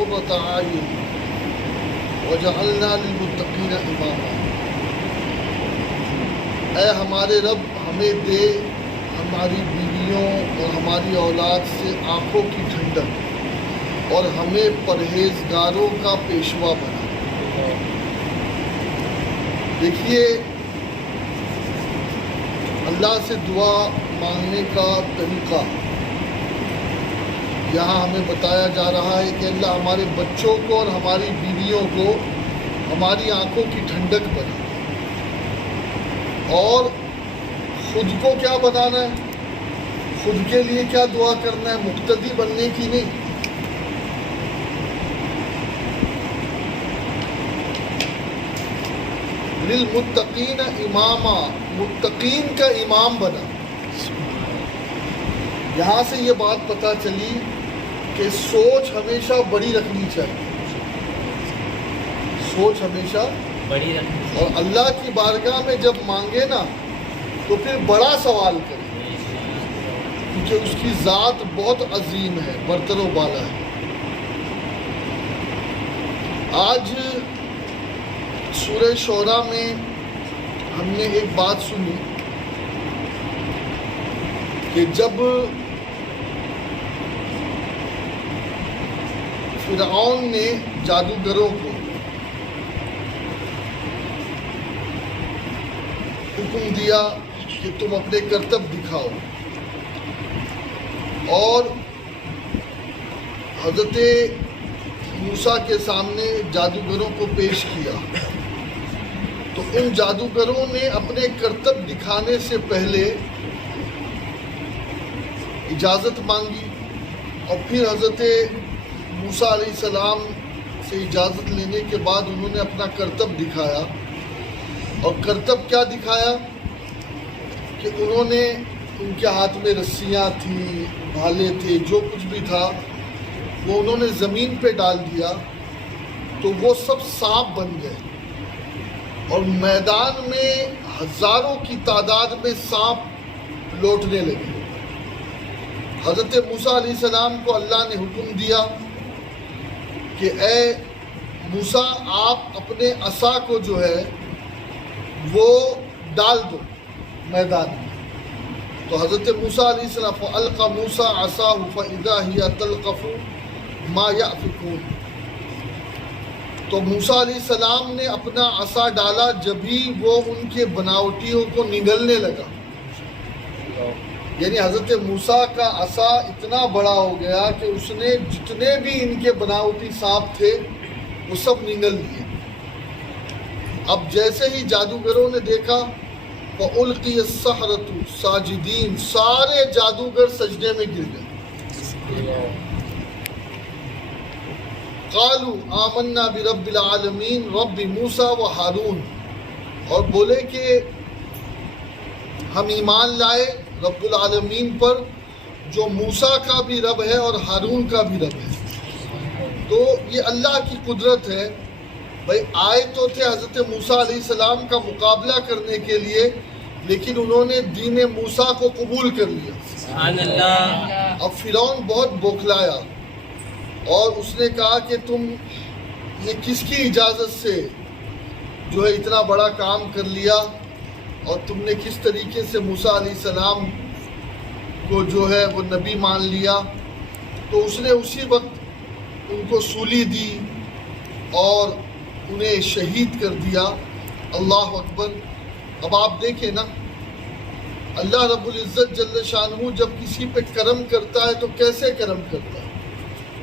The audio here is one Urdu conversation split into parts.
قرة أعين وجعلنا للمتقين إماما۔ اے ہمارے رب ہمیں دے ہماری بیویوں اور ہماری اولاد سے آنکھوں کی ٹھنڈک اور ہمیں پرہیزگاروں کا پیشوا بنا۔ دیکھیے اللہ سے دعا مانگنے کا طریقہ یہاں ہمیں بتایا جا رہا ہے کہ اللہ ہمارے بچوں کو اور ہماری بیویوں کو ہماری آنکھوں کی ٹھنڈک بنا، اور خود کو کیا بنانا ہے، خود کے لیے کیا دعا کرنا ہے، مقتدی بننے کی نہیں۔ للمتقین اماما، متقین کا امام بنا۔ یہاں سے یہ بات پتہ چلی کہ سوچ ہمیشہ بڑی رکھنی چاہیے، سوچ ہمیشہ بڑی رکھنی چاہیے، اور اللہ کی بارگاہ میں جب مانگے نا تو پھر بڑا سوال کرے، کیونکہ اس کی ذات بہت عظیم ہے، برتر و بالا ہے۔ آج سورہ شعراء میں ہم نے ایک بات سنی کہ جب فرعون نے جادوگروں کو حکم دیا کہ تم اپنے کرتب دکھاؤ، اور حضرت موسیٰ کے سامنے جادوگروں کو پیش کیا، تو ان جادوگروں نے اپنے کرتب دکھانے سے پہلے اجازت مانگی، اور پھر حضرت موسیٰ علیہ السلام سے اجازت لینے کے بعد انہوں نے اپنا کرتب دکھایا۔ اور کرتب کیا دکھایا کہ انہوں نے، ان کے ہاتھ میں رسیاں تھیں، بھالے تھے، جو کچھ بھی تھا وہ انہوں نے زمین پہ ڈال دیا، تو وہ سب سانپ بن گئے، اور میدان میں ہزاروں کی تعداد میں سانپ لوٹنے لگے۔ حضرت موسیٰ علیہ السلام کو اللہ نے حکم دیا کہ اے موسیٰ، آپ اپنے عصا کو جو ہے وہ ڈال دو میدان میں۔ تو حضرت موسیٰ علیہ السلام فَأَلْقَى مُوسَىٰ عَصَاهُ فَإِذَا هِيَ تَلْقَفُ مَا يَأْفِكُونَ۔ تو موسیٰ علیہ السلام نے اپنا عصا ڈالا، جبھی وہ ان کے بناوٹیوں کو نگلنے لگا، یعنی حضرت موسیٰ کا عصا اتنا بڑا ہو گیا کہ اس نے جتنے بھی ان کے بناوٹی سانپ تھے وہ سب نگل دیے۔ اب جیسے ہی جادوگروں نے دیکھا فَأُلْقِيَ السَّحَرَةُ سَاجِدِينَ، سارے جادوگر سجدے میں گر گئے۔ قَالُوا آمَنَّا بِرَبِّ الْعَالَمِينَ رَبِّ مُوسَىٰ وَهَارُونَ، اور بولے کہ ہم ایمان لائے رب العالمین پر، جو موسیٰ کا بھی رب ہے اور ہارون کا بھی رب ہے۔ تو یہ اللہ کی قدرت ہے۔ بھائی آئے تو تھے حضرت موسیٰ علیہ السلام کا مقابلہ کرنے کے لیے، لیکن انہوں نے دین موسیٰ کو قبول کر لیا۔ سبحان اللہ۔ اب فرعون بہت بوکھلایا، اور اس نے کہا کہ تم یہ کس کی اجازت سے جو ہے اتنا بڑا کام کر لیا، اور تم نے کس طریقے سے موسیٰ علیہ السلام کو جو ہے وہ نبی مان لیا۔ تو اس نے اسی وقت ان کو سولی دی اور انہیں شہید کر دیا۔ اللہ اکبر۔ اب آپ دیکھیں نا، اللہ رب العزت جل شانہ جب کسی پہ کرم کرتا ہے تو کیسے کرم کرتا ہے؟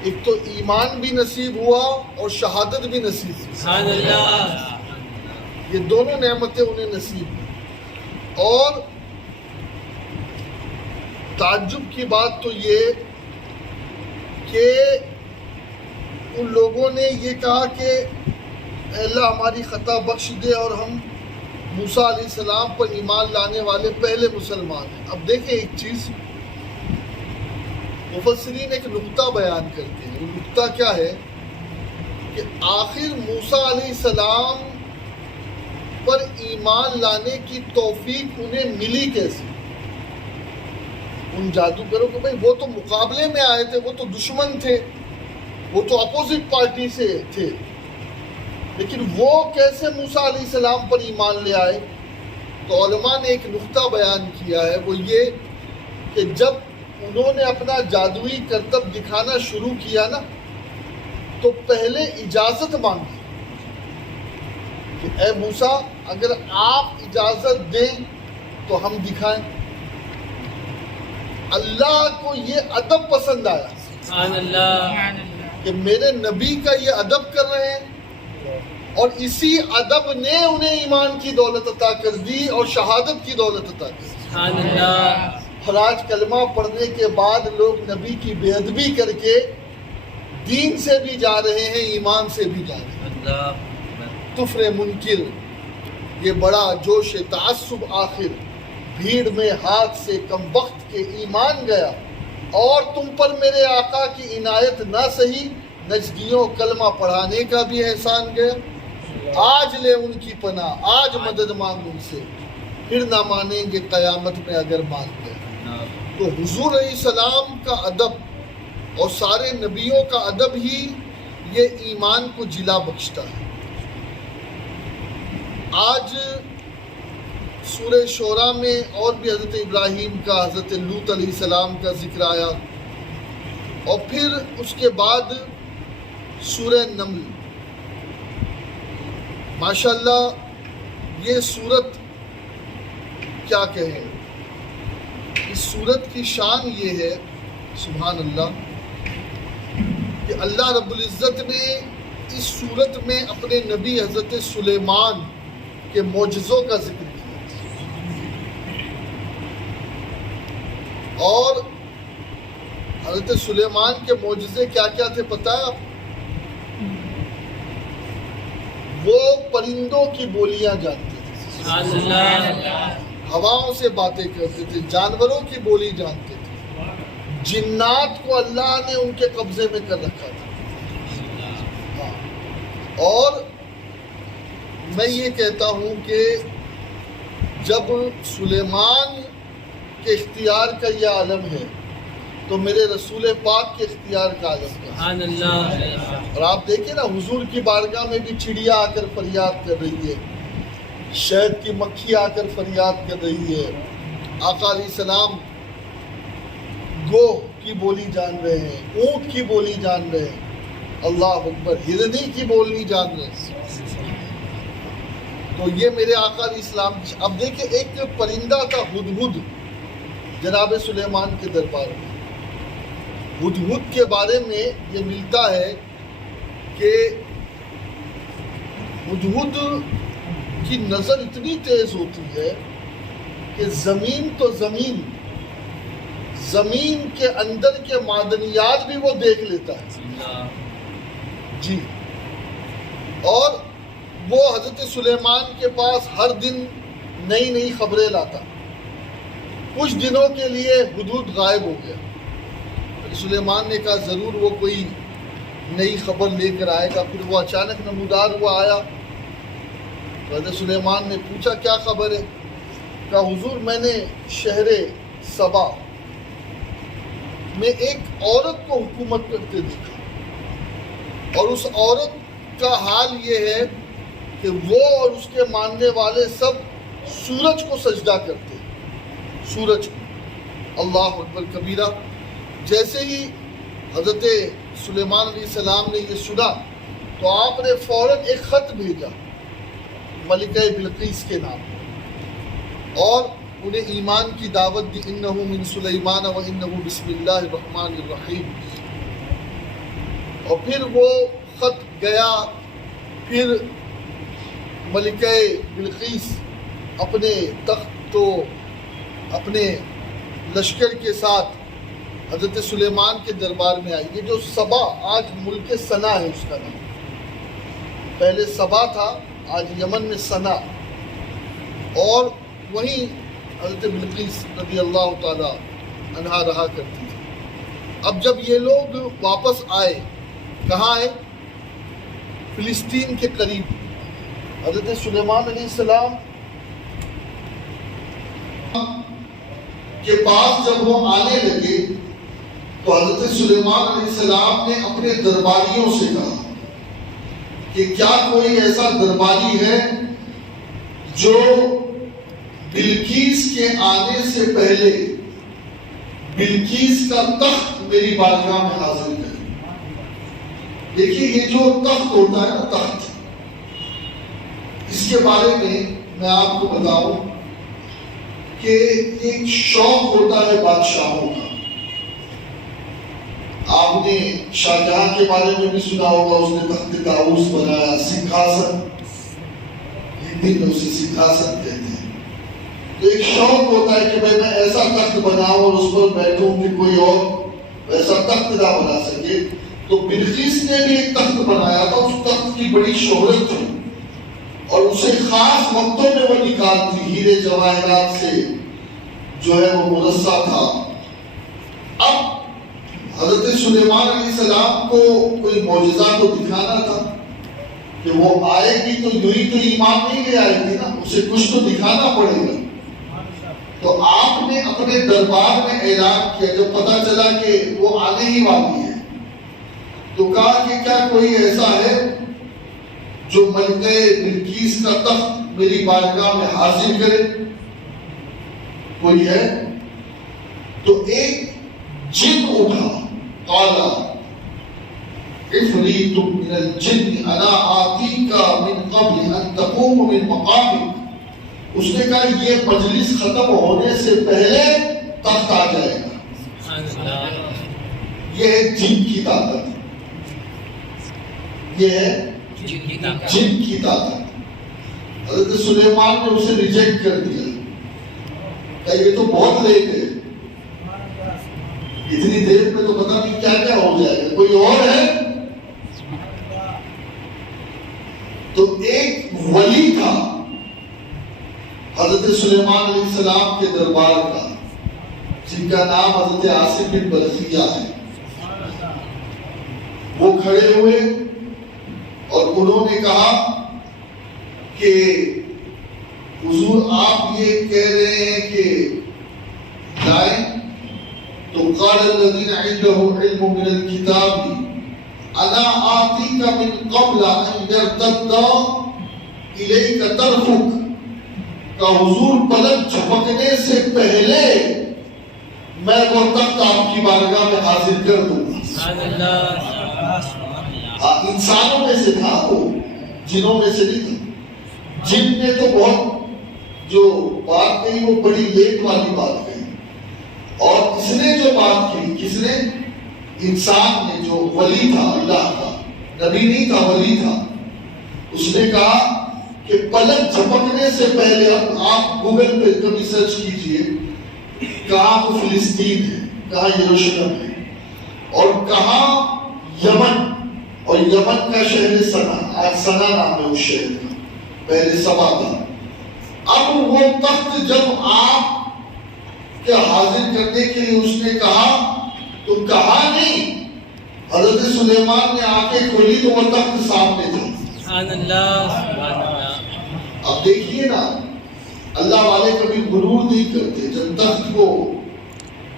ایک تو ایمان بھی نصیب ہوا اور شہادت بھی نصیب ہوئی۔ سبحان اللہ۔ یہ دونوں نعمتیں انہیں نصیب ہوئی۔ اور تعجب کی بات تو یہ کہ ان لوگوں نے یہ کہا کہ اے اللہ ہماری خطا بخش دے، اور ہم موسیٰ علیہ السلام پر ایمان لانے والے پہلے مسلمان ہیں۔ اب دیکھیں ایک چیز، مفسرین ایک نقطہ بیان کرتے ہیں۔ وہ نقطہ کیا ہے کہ آخر موسیٰ علیہ السلام پر ایمان لانے کی توفیق انہیں ملی کیسے؟ ان جادوگروں کو، بھائی وہ تو مقابلے میں آئے تھے، وہ تو دشمن تھے، وہ تو اپوزٹ پارٹی سے تھے، لیکن وہ کیسے موسیٰ علیہ السلام پر ایمان لے آئے؟ تو علماء نے ایک نقطہ بیان کیا ہے، وہ یہ کہ جب انہوں نے اپنا جادوئی کرتب دکھانا شروع کیا نا، تو پہلے اجازت مانگی کہ اے موسیٰ اگر آپ اجازت دیں تو ہم دکھائیں۔ اللہ کو یہ ادب پسند آیا سبحان اللہ، کہ میرے نبی کا یہ ادب کر رہے ہیں، اور اسی ادب نے انہیں ایمان کی دولت عطا کر دی اور شہادت کی دولت عطا کر دی۔ سبحان اللہ، اور آج کلمہ پڑھنے کے بعد لوگ نبی کی بے ادبی کر کے دین سے بھی جا رہے ہیں، ایمان سے بھی جا رہے ہیں۔ اللہ کفر منکر، یہ بڑا جوش تعصب، آخر بھیڑ میں ہاتھ سے کم وقت کے ایمان گیا، اور تم پر میرے آقا کی عنایت نہ سہی، نجدیوں کلمہ پڑھانے کا بھی احسان گیا۔ آج لے ان کی پناہ، آج مدد مانگ ان سے، پھر نہ مانیں گے قیامت میں اگر مان گئے۔ تو حضور علیہ السلام کا ادب اور سارے نبیوں کا ادب ہی یہ ایمان کو جلا بخشتا ہے۔ آج سورہ شعراء میں اور بھی حضرت ابراہیم کا، حضرت لوط علیہ السلام کا ذکر آیا، اور پھر اس کے بعد سورہ نمل۔ ماشاءاللہ یہ سورت کیا کہیں، اس سورت کی شان یہ ہے سبحان اللہ کہ اللہ رب العزت نے اس سورت میں اپنے نبی حضرت سلیمان کے معجزوں کا ذکر کیا، اور حضرت سلیمان کے معجزے کیا کیا تھے پتہ ہے آپ؟ وہ پرندوں کی بولیاں جانتے تھے، سبحان اللہ، ہواؤں سے باتیں کرتے تھے، جانوروں کی بولی جانتے تھے، جنات کو اللہ نے ان کے قبضے میں کر رکھا تھا۔ اور میں یہ کہتا ہوں کہ جب سلیمان کے اختیار کا یہ عالم ہے تو میرے رسول پاک کے اختیار کا عالم ہے۔ سبحان اللہ، اور آپ دیکھیں نا، حضور کی بارگاہ میں بھی چڑیا آ کر فریاد کر رہی ہے، شہد کی مکھی آ کر فریاد کر رہی ہے، آقا علیہ السلام گوہ کی بولی جان رہے ہیں، اونٹ کی بولی جان رہے ہیں، اللہ اکبر، ہرنی کی بولی جان رہے ہیں۔ تو یہ میرے آقا علیہ السلام۔ اب دیکھیں ایک پرندہ تھا ہدہد جناب سلیمان کے دربار میں۔ ہدہد کے بارے میں یہ ملتا ہے کہ ہدہد کی نظر اتنی تیز ہوتی ہے کہ زمین تو زمین کے اندر کے معدنیات بھی وہ دیکھ لیتا ہے جی۔ اور وہ حضرت سلیمان کے پاس ہر دن نئی نئی خبریں لاتا۔ کچھ دنوں کے لیے ہدہد غائب ہو گیا۔ سلیمان نے کہا ضرور وہ کوئی نئی خبر لے کر آئے گا۔ پھر وہ اچانک نمودار ہوا آیا، تو حضرت سلیمان نے پوچھا کیا خبر ہے؟ کہا حضور میں نے شہر سبا میں ایک عورت کو حکومت کرتے دیکھا، اور اس عورت کا حال یہ ہے کہ وہ اور اس کے ماننے والے سب سورج کو سجدہ کرتے ہیں، سورج کو۔ اللہ اکبر کبیرہ۔ جیسے ہی حضرت سلیمان علیہ السلام نے یہ سنا تو آپ نے فوراً ایک خط بھیجا ملکہ بلقیس کے نام، اور انہیں ایمان کی دعوت دی، انہ من سلیمان و انہ بسم اللہ الرحمن الرحیم۔ اور پھر وہ خط گیا، پھر ملکہ بلقیس اپنے تخت تو اپنے لشکر کے ساتھ حضرت سلیمان کے دربار میں آئی۔ یہ جو سبا آج ملک سنا ہے اس کا نام، پہلے سبا تھا، آج یمن میں سنا، اور وہیں حضرت بلقیس رضی اللہ تعالی عنہا رہا کرتی تھی۔ اب جب یہ لوگ واپس آئے، کہاں آئے؟ فلسطین کے قریب۔ حضرت سلیمان علیہ السلام کے پاس جب وہ آنے لگے تو حضرت سلیمان علیہ السلام نے اپنے درباریوں سے کہا کہ کیا کوئی ایسا درباری ہے جو بلقیس کے آنے سے پہلے بلقیس کا تخت میری بارگاہ میں حاضر کرے. دیکھیے یہ جو تخت ہوتا ہے نا تخت، اس کے بارے میں آپ کو بتاؤں کہ ایک شوق ہوتا ہے بادشاہوں کا. آپ نے شاہ جہاں کے بارے میں بھی سنا ہوگا، اس نے تخت طاؤس بنایا، سنگھاسن، ہندی میں اسے سنگھاسن کہتے ہیں. تو ایک شوق ہوتا ہے کہ میں ایسا تخت بناؤں اور اس پر بیٹھوں کہ کوئی اور ویسا تخت نہ بنا سکے. تو بلقیس نے بھی ایک تخت بنایا تھا، اس تخت کی بڑی شہرت تھی اور اسے خاص وقتوں میں وہ نکالتی، ہیرے جواہرات سے جو ہے وہ مرصع تھا. اب حضرت سلیمان علیہ السلام کو کوئی معجزہ تو دکھانا تھا کہ وہ آئے گی تو یوں ہی تو ایمان نہیں لے آئے گی نا، اسے کچھ تو دکھانا پڑے گا. تو آپ نے اپنے دربار میں اعلان کیا جب پتا چلا کہ وہ آنے ہی والی ہے، تو کہا کہ کیا کوئی ایسا ہے جو ملکہ بلقیس کا تخت میری بارگاہ میں حاصل کرے؟ کوئی ہے؟ تو ایک جن اٹھا، قال عفریت من الجن انا آتیک من قبل ان تقوم من مقامک. اس نے کہا یہ مجلس ختم ہونے سے پہلے تخت آ جائے گا. یہ ہے جن کی طاقت، یہ ہے جن کی طاقت. حضرت سلیمان نے اسے ریجیکٹ کر دیا کہ یہ تو بہت لیٹ ہے، اتنی دیر میں تو پتہ نہیں کیا کیا ہو جائے گا، کوئی اور ہے؟ تو ایک ولی تھا حضرت سلیمان علیہ السلام کے دربار کا، جن کا نام حضرت عاصم بن برقیہ ہے. وہ کھڑے ہوئے اور انہوں نے کہا کہ حضور آپ یہ کہہ رہے ہیں کہ جائیں. تو قال الذين عنده علم من الكتاب انا آتيك من قبل ان يرتد اليك طرفك. کہ حضور پلک جھپکنے سے پہلے میں وہ تخت آپ کی بارگاہ میں حاضر کر دوں گا. انسانوں میں سے تھا وہ، جنوں میں سے نہیں تھا. جن نے تو بہت جو بات کہی وہ بڑی لیٹ والی بات کہی، اور اس نے جو بات کہی، کس نے؟ انسان نے جو ولی تھا، اللہ کا نبی نہیں تھا، ولی تھا. اس نے کہا کہ پلک جھپکنے سے پہلے، اب آپ گوگل پہ کبھی سرچ کیجئے کہاں تو فلسطین ہے، کہاں یروشلم ہے، اور کہاں یمن، اور یمن کا شہر سنا، آج سنا نام ہے اس شہر کا، پہلے سبا تھا. اب وہ تخت جب آپ کے حاضر کرنے کے لیے اس نے کہا تو کہا نہیں، حضرت سلیمان نے آنکھیں کھولی تو وہ تخت سامنے تھا. سبحان اللہ. اب دیکھیے نا، اللہ والے کبھی غرور نہیں کرتے. جب تخت کو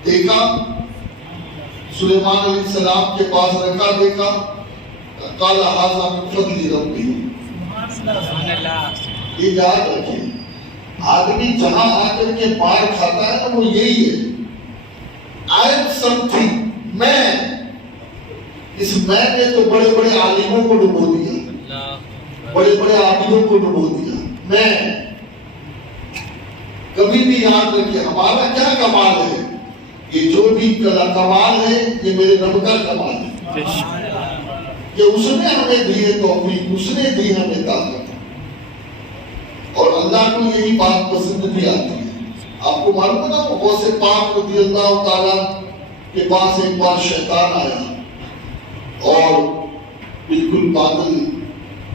دیکھا، سلیمان علیہ السلام کے پاس رکھا، دیکھا، قال ھذا من فضل ربی. یہ یاد رکھیں، آدمی جہاں آ کر کے مار کھاتا ہے نا وہ یہی ہے. I am something، میں. اس میں نے تو بڑے بڑے عالموں کو ڈبو دیا، بڑے بڑے عابدوں کو ڈبو دیا. میں کبھی بھی یاد رکھیے، ہمارا کیا کمال ہے؟ یہ جو بھی کمال ہے یہ میرے رب کا کمال ہے کہ اس نے ہمیں دی ہے توفیق، اس نے دی ہمیں طاقت. اور اللہ کو یہی بات پسند بھی آتی ہے. آپ کو معلوم ہے نا، غوث پاک رضی اللہ تعالیٰ کے پاس ایک بار شیطان آیا اور بالکل بادل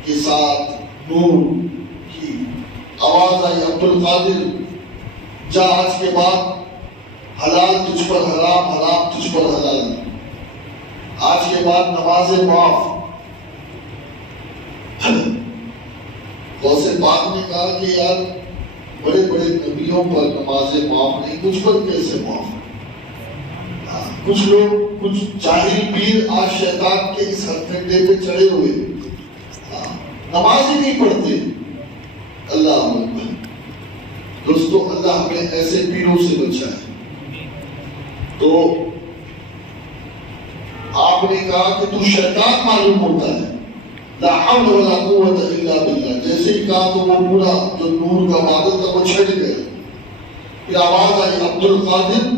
کے ساتھ نور کی آواز آئی، عبدالقادر جا آج کے بعد حلال تجھ پر حرام، حرام تجھ پر حلال، آج کے بعد نمازیں معاف. غوث پاک نے کہا کہ یار بڑے بڑے نبیوں پر نمازیں معاف نہیں، مجھ پر کیسے معاف؟ کچھ لوگ کچھ جاہل پیر آج شیطان کے اس ہتھیلی پہ چڑھے ہوئے نماز ہی نہیں پڑھتے. اللہ اکبر. دوستو اللہ ہمیں ایسے پیروں سے بچائے. تو آپ نے کہا کہ تو شیطان معلوم ہوتا ہے. لا حول ولا قوت الا باللہ. جیسے ہی کہا تو وہ پورا جو نور کا بادل تھا وہ چھٹ گیا. پھر آواز آئی عبد القادر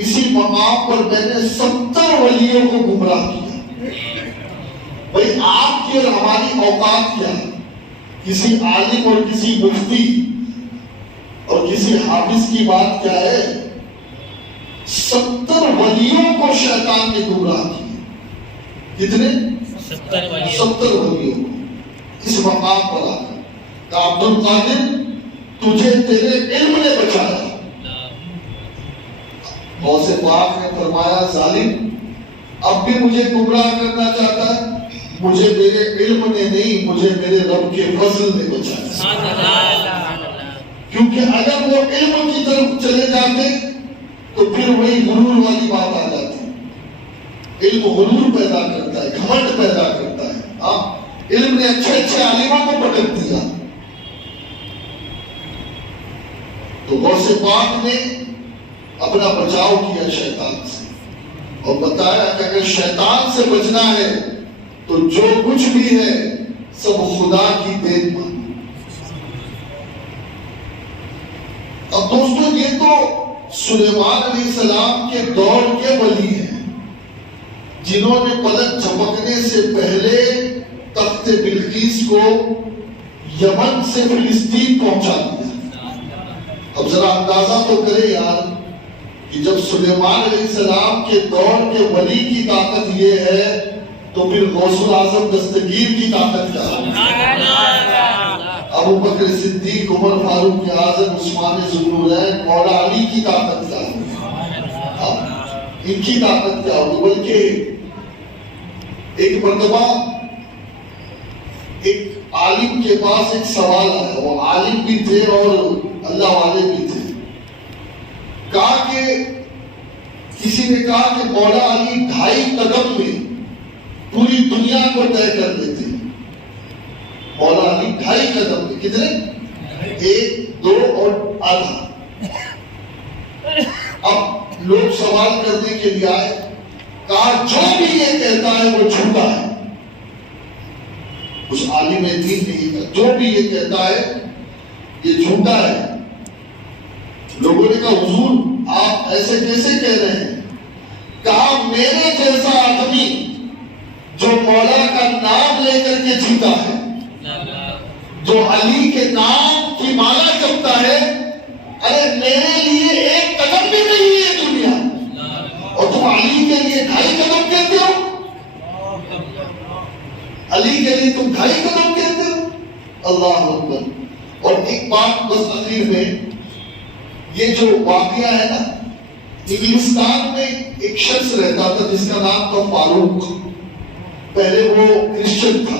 اسی مقام پر میں نے 70 ولیوں کو گمراہ کیا. بھائی آپ کی اور ہماری اوقات کیا ہے؟ کسی عالم اور کسی مفتی اور کسی حافظ کی بات کیا ہے؟ 70 ولیوں کو شیطان نے گمراہ کیا. کتنے؟ 70 ولیوں کو اس مقام پر آ کر کہ عبد القادر تجھے تیرے علم نے بچایا. غوث پاک نے فرمایا ظالم اب بھی مجھے گمراہ کرنا چاہتا ہے. مجھے میرے علم نے نہیں, مجھے میرے رب کے فضل نے بچایا. کیونکہ اگر وہ علم کی طرف چلے جاتے تو پھر وہی غرور والی بات آ جاتی. علم غرور پیدا کرتا ہے, گھمنڈ پیدا کرتا ہے. علم نے اچھے اچھے عالموں کو پکڑ دیا. تو غوث پاک نے اپنا بچاؤ کیا شیطان سے اور بتایا کہ اگر شیطان سے بچنا ہے تو جو کچھ بھی ہے سب خدا کی دین مانو. اب دوستو یہ تو سلیمان علیہ السلام کے دور کے ولی ہیں جنہوں نے پلک جھپکنے سے پہلے تخت بلقیس کو یمن سے فلسطین پہنچا دیا. اب ذرا اندازہ تو کرے یار کہ جب سلیمان علیہ السلام کے دور کے ولی کی طاقت یہ ہے تو پھر غوث الاعظم دستگیر کی طاقت کیا ہے؟ ابو بکر صدیق, عمر فاروق اعظم, عثمان ذوالنورین, مولا علی کی طاقت کیا ہے؟ ان کی طاقت کیا ہوگی؟ بلکہ ایک مرتبہ ایک عالم کے پاس ایک سوال آیا. وہ عالم بھی تھے اور اللہ والے بھی تھے. کہا کہ کسی نے کہا کہ مولا علی 2.5 قدم میں پوری دنیا کو طے کر دیتے. مولا علی 2.5 قدم میں کتنے؟ 1, 2 اور آدھا. اب لوگ سوال کرنے کے لیے آئے. کہا جو بھی یہ کہتا ہے وہ جھوٹا ہے. اس عالم دین نے یہ کہا جو بھی یہ کہتا ہے یہ جھوٹا ہے. لوگوں نے کہا حضور آپ ایسے کیسے کہہ رہے ہیں؟ کہا میرے جیسا آدمی جو مولا کا نام لے کر کے جیتا ہے, جو علی کے نام کی مالا جپتا ہے, ارے میرے لیے 1 قدم بھی نہیں ہے دنیا, اور تم علی کے لیے 2.5 قدم کہتے ہو. علی کے لیے تم 2.5 قدم کہتے ہو. اللہ اکبر. اور ایک بات بس اخیر میں, یہ جو واقعہ ہے نا, انگلستان میں ایک شخص رہتا تھا جس کا نام تھا فاروق. پہلے وہ کرسچن تھا.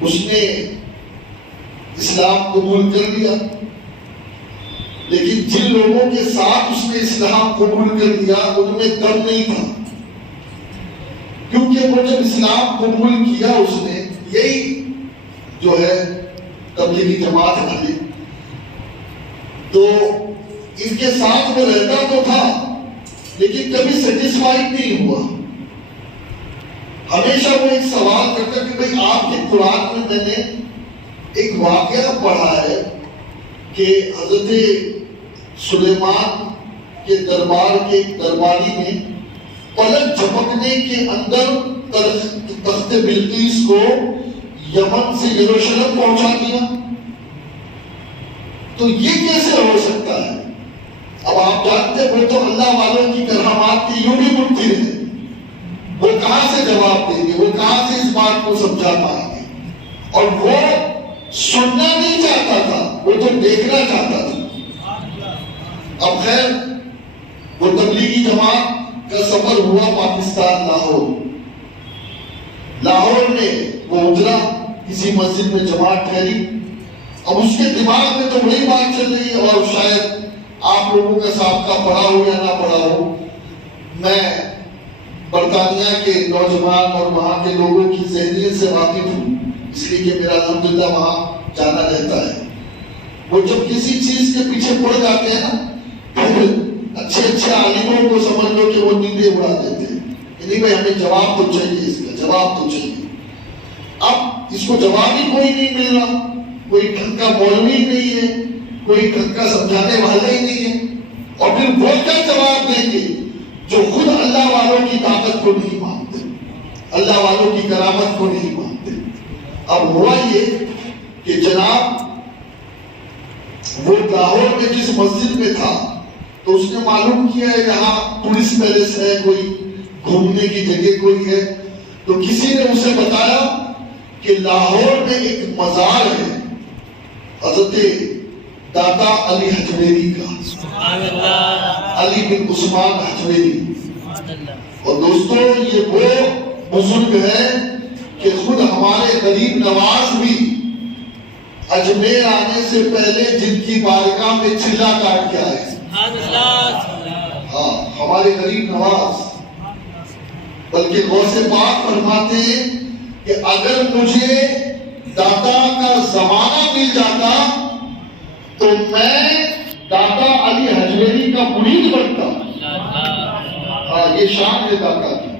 اس نے اسلام قبول کر لیا, لیکن جن لوگوں کے ساتھ اس نے اسلام قبول کر لیا ان میں دم نہیں تھا. کیونکہ وہ جب اسلام قبول کیا اس نے, یہی جو ہے تبلیغی جماعت والی, تو ان کے ساتھ وہ رہتا تو تھا لیکن کبھی سیٹسفائیڈ نہیں ہوا. ہمیشہ وہ ایک سوال کرتا کہ بھئی آپ کے قرآن میں نے ایک واقعہ پڑھا ہے کہ حضرت سلیمان کے دربار کے ایک درباری نے پلک جھپکنے کے اندر تخت بلقیس کو یمن سے یروشلم پہنچا دیا. تو یہ کیسے ہو سکتا ہے؟ اب آپ جانتے وہ تو اللہ والوں کی کرامات کی یوں ہی ملتی رہے. وہ کہاں سے جواب دیں گے, وہ کہاں سے اس بات کو سمجھا پائیں گے؟ اور وہ سننا نہیں چاہتا تھا, وہ تو دیکھنا چاہتا تھا. اب خیر وہ تبلیغی جماعت کا سفر ہوا پاکستان لاہور میں وہ اترا, کسی مسجد میں جماعت ٹھہری. اب اس کے دماغ میں تو وہی بات چل رہی ہے اور شاید آپ لوگوں کا سابقہ پڑھا ہو یا نہ پڑھا ہو، میں برطانیہ کے نوجوان اور وہاں کے لوگوں کی ذہنیت سے واقف ہوں، اس لیے کہ میرا الحمدللہ وہاں جانا رہتا ہے۔ وہ جب کسی چیز کے پیچھے پڑ جاتے ہیں نا، پھر اچھے عالموں کو سمجھ لو کہ وہ نیندیں اڑا دیتے ہیں، نہیں بھائی ہمیں جواب تو چاہیے، اس کا جواب تو چاہیے۔ اب اس کو جواب ہی کوئی نہیں مل رہا، کوئی ڈھنگ کا مولوی نہیں ہے، کوئی ڈھنگ کا سمجھانے والا ہی نہیں ہے، اور پھر وہ کیا جواب دیں گے جو خود اللہ والوں کی طاقت کو نہیں مانتے، اللہ والوں کی کرامت کو نہیں مانتے۔ اب ہوا یہ کہ جناب وہ لاہور میں جس مسجد میں تھا تو اس نے معلوم کیا ہے یہاں ٹورسٹ پیلس ہے، کوئی گھومنے کی جگہ کوئی ہے، تو کسی نے اسے بتایا کہ لاہور میں ایک مزار ہے حضرت داتا علی حجویری کا، سبحان اللہ، علی بن عثمان حجویری۔ سبحان اللہ۔ اور دوستو یہ وہ بزرگ ہے کہ خود ہمارے غریب نواز بھی اجمیر آنے سے پہلے جن کی بارگاہ میں چلا کاٹ کے آئے۔ سبحان اللہ۔ ہاں ہمارے غریب نواز، بلکہ غوث پاک فرماتے ہیں کہ اگر مجھے داتا کا زمانہ مل جاتا تو میں داتا علی حجویری کا مرید بنتا۔ ہاں یہ شان ہے داتا کی۔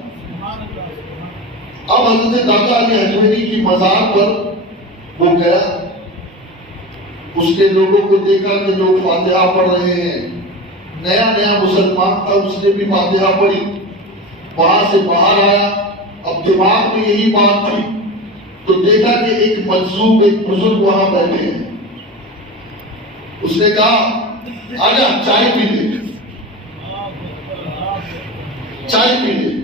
اب حضرت داتا علی حجویری کی مزار پر وہ گیا، اس نے لوگوں کو دیکھا کہ لوگ فاتحہ پڑھ رہے ہیں، نیا مسلمان تھا، اس نے بھی فاتحہ پڑھی، وہاں سے باہر آیا، اب دماغ میں یہی بات تھی تو دیکھا کہ ایک مجذوب ایک بزرگ وہاں بیٹھے ہیں، اس نے کہا آجا چائے پی لے، چائے پی لے۔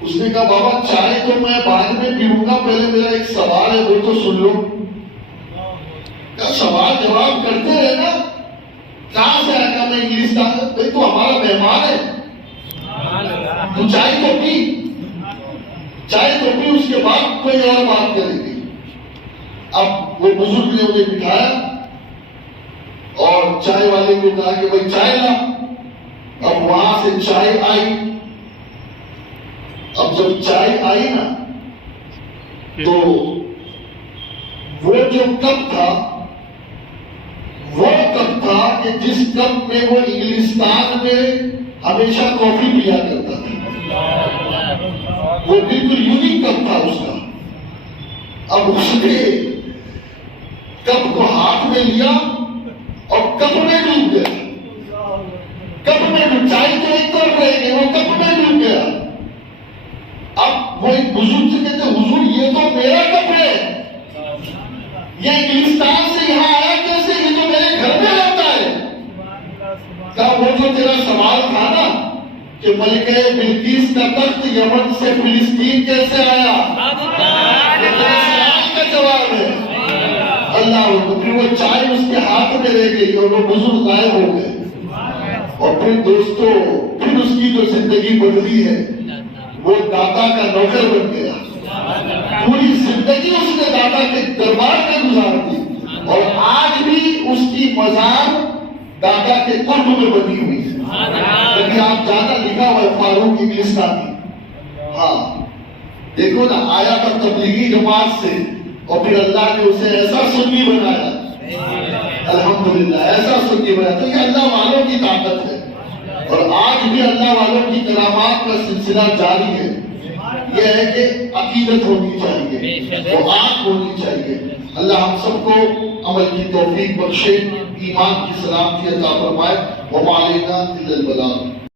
اس نے کہا بابا چائے تو میں بعد میں پیوں گا، پہلے میرا ایک سوال ہے وہ تو سن لو۔ سوال جواب کرتے رہنا، کہاں سے آیا؟ میں انگلستان سے۔ بھائی تو ہمارا مہمان ہے، تو چائے تو پی، چائے تو پی، اس کے بعد کوئی اور بات کریں گے۔ اب وہ بزرگ نے انہیں بٹھایا اور چائے والے کو کہا کہ بھائی چائے لا۔ اب وہاں سے چائے آئی، اب جب چائے آئی نا تو وہ جو کپ تھا وہ کپ تھا کہ جس کپ میں وہ انگلستان میں ہمیشہ کافی پیا کرتا تھا، وہ بالکل یونیک کپ تھا اس کا۔ اب اس نے کپ کو ہاتھ میں لیا اور کپ میں ڈوب گیا، کپ میں ڈوب، چائے تو ایک طرف رہ گئی، وہ کپ میں ڈوب گیا۔ اب وہ ایک بزرگ سے کہتے حضور یہ تو میرا کپ ہے، یہ انگلستان سے یہاں آیا کیسے؟ یہ تو میرے گھر میں رہتا ہے۔ کہا وہ جو تیرا سوال تھا نا کہ ملکہ بلقیس کا تخت یمن سے فلسطین کیسے آیا، یہ تیرے سوال کا جواب ہے۔ اللہ اکبر۔ پھر وہ چائے اس کے ہاتھ میں رہ گئی اور وہ بزرگ غائب ہو گئے۔ اور پھر دوستو پھر اس کی جو زندگی بدلی ہے، وہ داتا کا نوکر بن گیا، پوری زندگی اس نے داتا کے دربار میں گزار دی، اور آج بھی اس کی مزار داتا کے قرب میں بنی ہوئی ہے۔ لیکن آپ جانا لکھا ہوا ہے فاروق انگلستانی۔ ہاں دیکھو نا، آیا تھا تبلیغی جماعت سے اور پھر اللہ نے اسے ایسا سنی بنایا، الحمدللہ ایسا سنی بنایا۔ تو یہ اللہ والوں کی طاقت ہے، اور آج بھی اللہ والوں کی کرامات کا سلسلہ جاری ہے۔ یہ ہے کہ عقیدت ہونی چاہیے، وہ آنکھ ہونی چاہیے۔ اللہ ہم سب کو عمل کی توفیق بخشے، ایمان کی سلامتی عطا فرمائے۔ وما علینا الا البلاغ۔